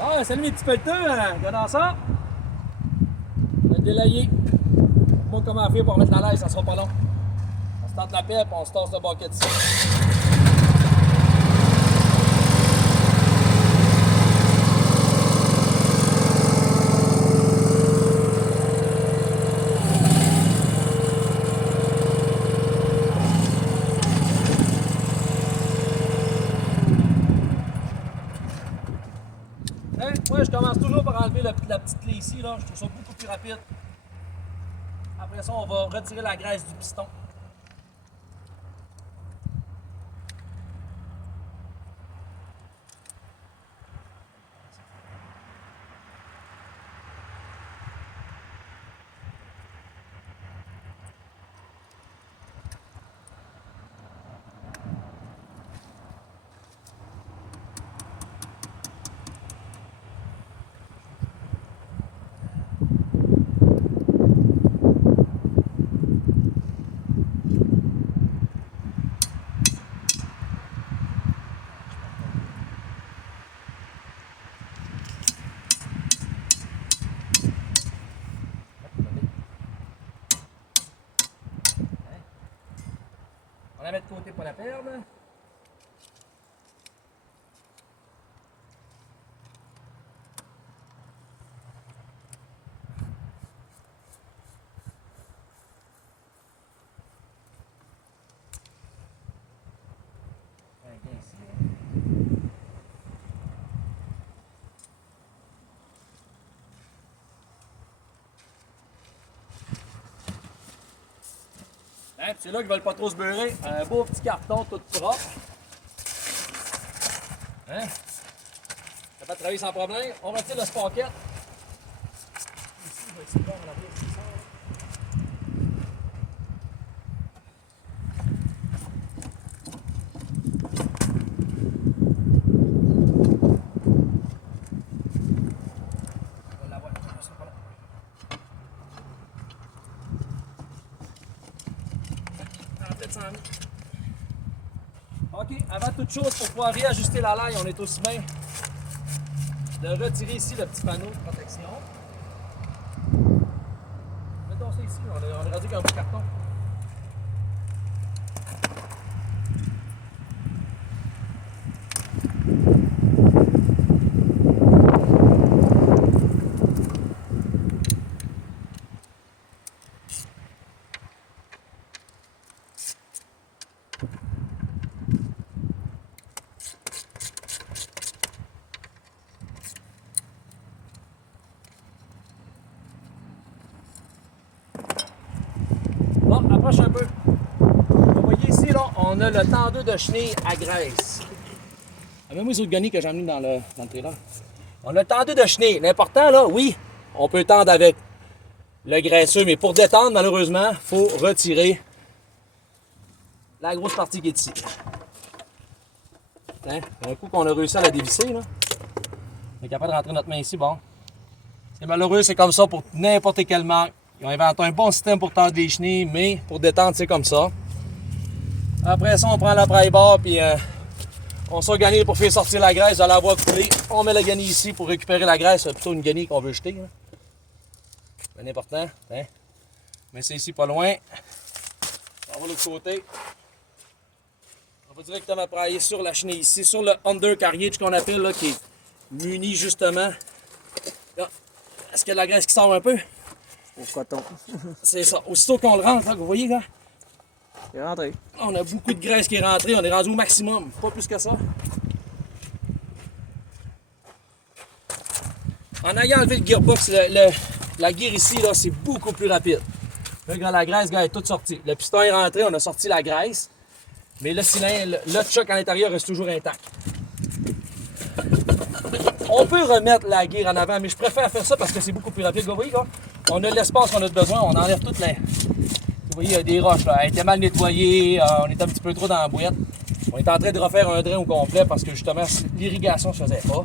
Bon, salut mes petits pelleteux, regardez ça. Je vais délayer. Moi, comment faire pour mettre la laisse, ça sera pas long. On se tente la paix, puis on se tasse le bucket ici. Moi, je commence toujours par enlever la petite clé ici, là. Je trouve ça beaucoup plus rapide. Après ça, on va retirer la graisse du piston. On la met de côté pour la perdre. Hein, c'est là qu'ils veulent pas trop se beurrer. Un beau petit carton tout propre. Hein? Ça peut travailler sans problème. On retire le sprocket. Ici, il va essayer de voir en arrière ce qui sort. On va l'avoir, ça sera pas long. OK, avant toute chose, pour pouvoir réajuster la laille, on est aussi bien de retirer ici le petit panneau de protection. Mettons ça ici, on est rendu avec un beau carton. Bon, approche un peu. Vous voyez ici, là, on a le tendeux de chenille à graisse. Amène-moi les autres guenilles que j'ai amenés dans le trailer. On a le tendeux de chenille. L'important, là, oui, on peut tendre avec le graisseux, mais pour détendre, malheureusement, il faut retirer la grosse partie qui est ici. Hein? Un coup qu'on a réussi à la dévisser, là, on est capable de rentrer notre main ici, bon. C'est malheureux, c'est comme ça pour n'importe quelle marque. Ils ont inventé un bon système pour tendre les chenilles, mais pour détendre, c'est comme ça. Après ça, on prend la pry bar, puis on s'organise pour faire sortir la graisse de la voie coulée. On met la guenille ici pour récupérer la graisse, c'est plutôt une guenille qu'on veut jeter. C'est bien important. Hein? Mais c'est ici pas loin. On va de l'autre côté. On va directement prailler sur la chenille ici, sur le undercarriage qu'on appelle, là, qui est muni justement. Là, est-ce qu'il y a de la graisse qui sort un peu? Au coton. C'est ça. Aussitôt qu'on le rentre, là, vous voyez là, Il est rentré. on a beaucoup de graisse qui est rentrée. On est rendu au maximum, pas plus que ça. En ayant enlevé le gearbox, la gear ici, là, c'est beaucoup plus rapide. Là, regarde, la graisse est toute sortie. Le piston est rentré, on a sorti la graisse. Mais le cylindre, le choc à l'intérieur reste toujours intact. On peut remettre la gear en avant, mais je préfère faire ça parce que c'est beaucoup plus rapide. Vous voyez, là, on a l'espace qu'on a besoin, on enlève toute la... Vous voyez, il y a des roches, là. Elle était mal nettoyée, on est un petit peu trop dans la boîte. On est en train de refaire un drain au complet parce que justement, l'irrigation ne se faisait pas.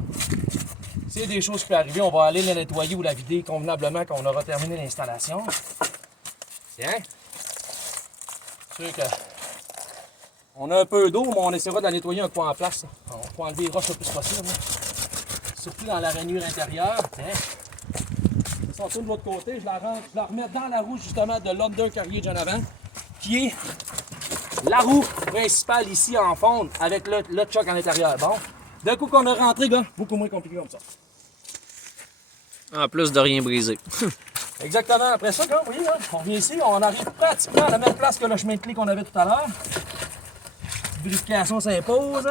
S'il y a des choses qui peuvent arriver, on va aller la nettoyer ou la vider convenablement quand on aura terminé l'installation. Tiens. C'est sûr que on a un peu d'eau, mais on essaiera de la nettoyer un peu en place. On peut enlever les roches le plus possible. surtout dans la rainure intérieure. Tiens. Ça tourne de l'autre côté, je la remets dans la roue justement de l'undercarriage en avant, qui est la roue principale ici en fonte avec le choc à l'intérieur. Bon, d'un coup qu'on a rentré, gars, beaucoup moins compliqué comme ça. En plus de rien briser. Exactement. Après ça, gars, vous voyez, là, on revient ici, on arrive pratiquement à la même place que le chemin de clé qu'on avait tout à l'heure. Vérification s'impose.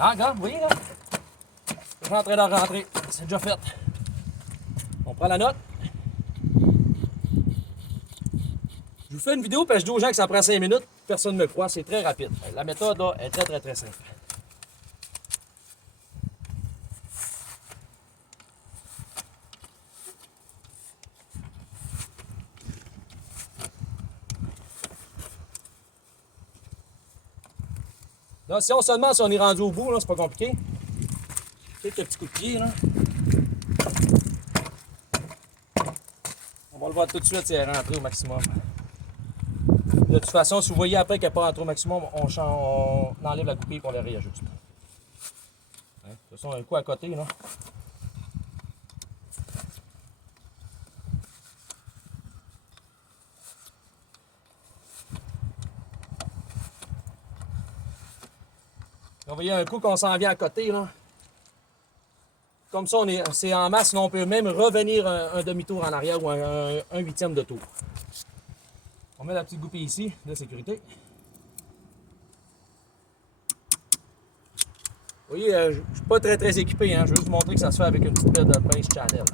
Ah, gars, vous voyez, là? Je suis en train de rentrer. C'est déjà fait. On prend la note. Je vous fais une vidéo parce que je dis aux gens que ça prend 5 minutes. Personne ne me croit. C'est très rapide. La méthode, là, est très simple. Là, si on se demande si on est rendu au bout, là, c'est pas compliqué. Quelques petits coups de pied, là. On va le voir tout de suite si elle est rentrée au maximum. De toute façon, si vous voyez après qu'elle n'est pas rentrée au maximum, on enlève la goupille pour la réajuster. Hein? De toute façon, un coup à côté, là. Vous voyez un coup qu'on s'en vient à côté, là. Comme ça, c'est en masse, là, on peut même revenir un demi-tour en arrière ou un huitième de tour. On met la petite goupille ici, de sécurité. Vous voyez, je ne suis pas très équipé, hein. Je veux juste vous montrer que ça se fait avec une petite paire de pince Channel.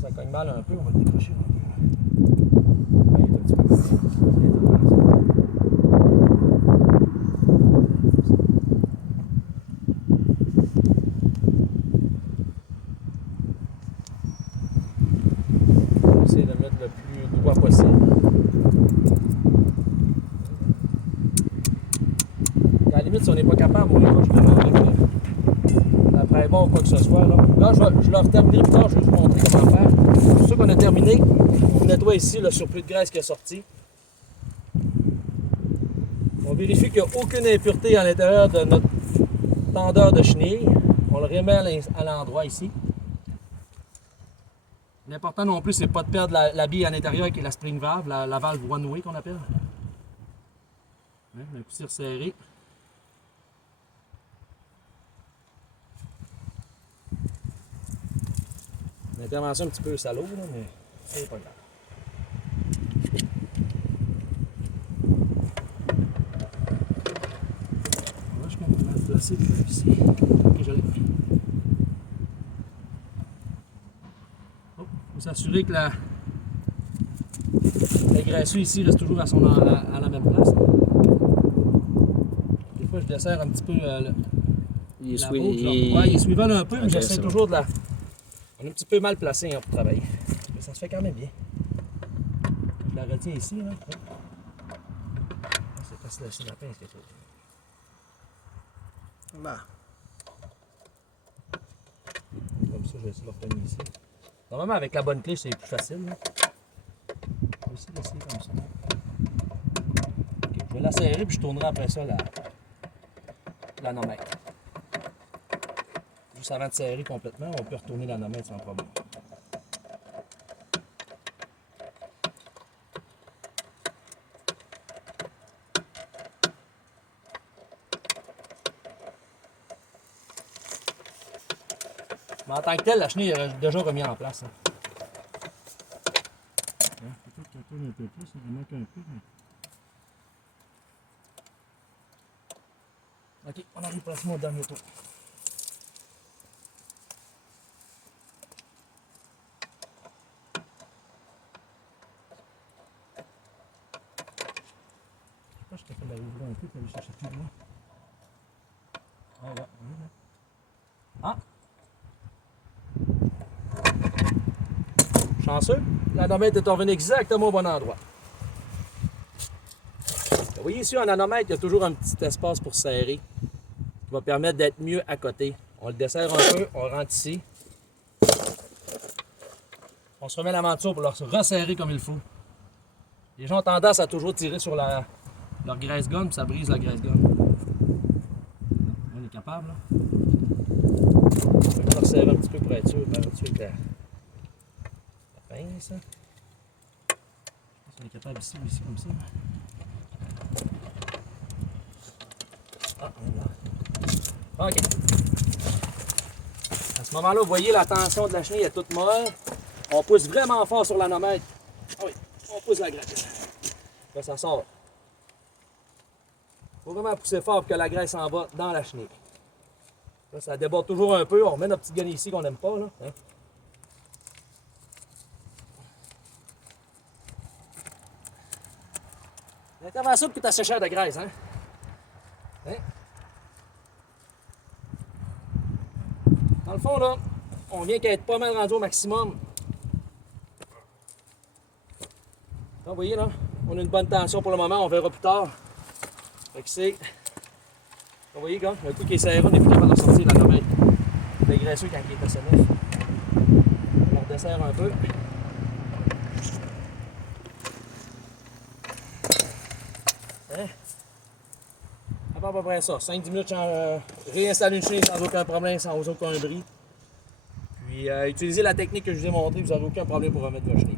Ça cogne mal un peu, on va le décrocher. Ouais, il est un petit peu coupé. Essayer de mettre le plus droit possible. À la limite, si on n'est pas capable, on n'est pas justement avec après bon ou quoi que ce soit. Là je vais terminer plus tard, je vais vous montrer comment faire. Une fois qu'on a terminé, on nettoie ici le surplus de graisse qui est sorti. On vérifie qu'il n'y a aucune impureté à l'intérieur de notre tendeur de chenille. On le remet à l'endroit ici. L'important non plus, c'est pas de perdre la bille à l'intérieur qui est la spring valve, la valve one-way qu'on appelle. Hein, un coup serré. Une intervention un petit peu salaud, là, mais c'est pas grave. Je vais mal placer ici. Ok, je l'ai. Il faut s'assurer que la graissure ici reste toujours à la même place. Des fois, je desserre un petit peu Il est il est swivel un peu, mais Ok, j'essaie toujours de la... On est un petit peu mal placé hein, pour travailler. Mais ça se fait quand même bien. Je la retiens ici. Là. C'est facile à lâcher la pince. Bah. Comme ça, je vais essayer de le retenir ici. Normalement, avec la bonne clé, c'est plus facile. Là. Je vais essayer d'essayer comme ça. Okay, je vais la serrer puis je tournerai après ça l'anomètre. Juste avant de serrer complètement, on peut retourner l'anomètre sans problème. Mais en tant que tel, la chenille est déjà remise en place. Hein. Peut-être qu'elle tourne un peu plus, il manque un peu. Mais... Ok, on arrive pratiquement au dernier tour. Je t'ai fait la ouvrir un peu pour aller chercher plus loin. Ah ouais, ah! Chanceux, l'anomètre est revenu exactement au bon endroit. Vous voyez ici, un anomètre, il y a toujours un petit espace pour serrer qui va permettre d'être mieux à côté. On le desserre un peu, on rentre ici. On se remet la menture pour le resserrer comme il faut. Les gens ont tendance à toujours tirer sur leur graisse gomme, puis ça brise la graisse gomme. On est capable, là. On va juste resserrer un petit peu pour être sûr, par dessus avec la pince. On est capable ici ou ici, comme ça. Ah, on l'a. OK. À ce moment-là, vous voyez, la tension de la chenille est toute molle. On pousse vraiment fort sur l'anomètre. Ah oui, on pousse la graisse. Là, ça sort. Il faut vraiment pousser fort pour que la graisse s'en va dans la chenille. Là, ça déborde toujours un peu. On remet notre petite gaine ici qu'on n'aime pas. Là. Hein? L'intervention qui est assez chère de graisse. Hein? Hein? Dans le fond, là, on vient qu'à être pas mal rendu au maximum. Là, vous voyez, là, on a une bonne tension pour le moment. On verra plus tard. Fait que c'est... Vous voyez, gars, un coup qui est serré, on est plus capable de sortir l'anomètre. C'est graisseux quand il est assez neuf. On redesserre un peu. Hein? À peu près ça. 5-10 minutes, réinstaller une chenille sans aucun problème, sans aucun bris. Puis utilisez la technique que je vous ai montrée, vous n'aurez aucun problème pour remettre votre chenille.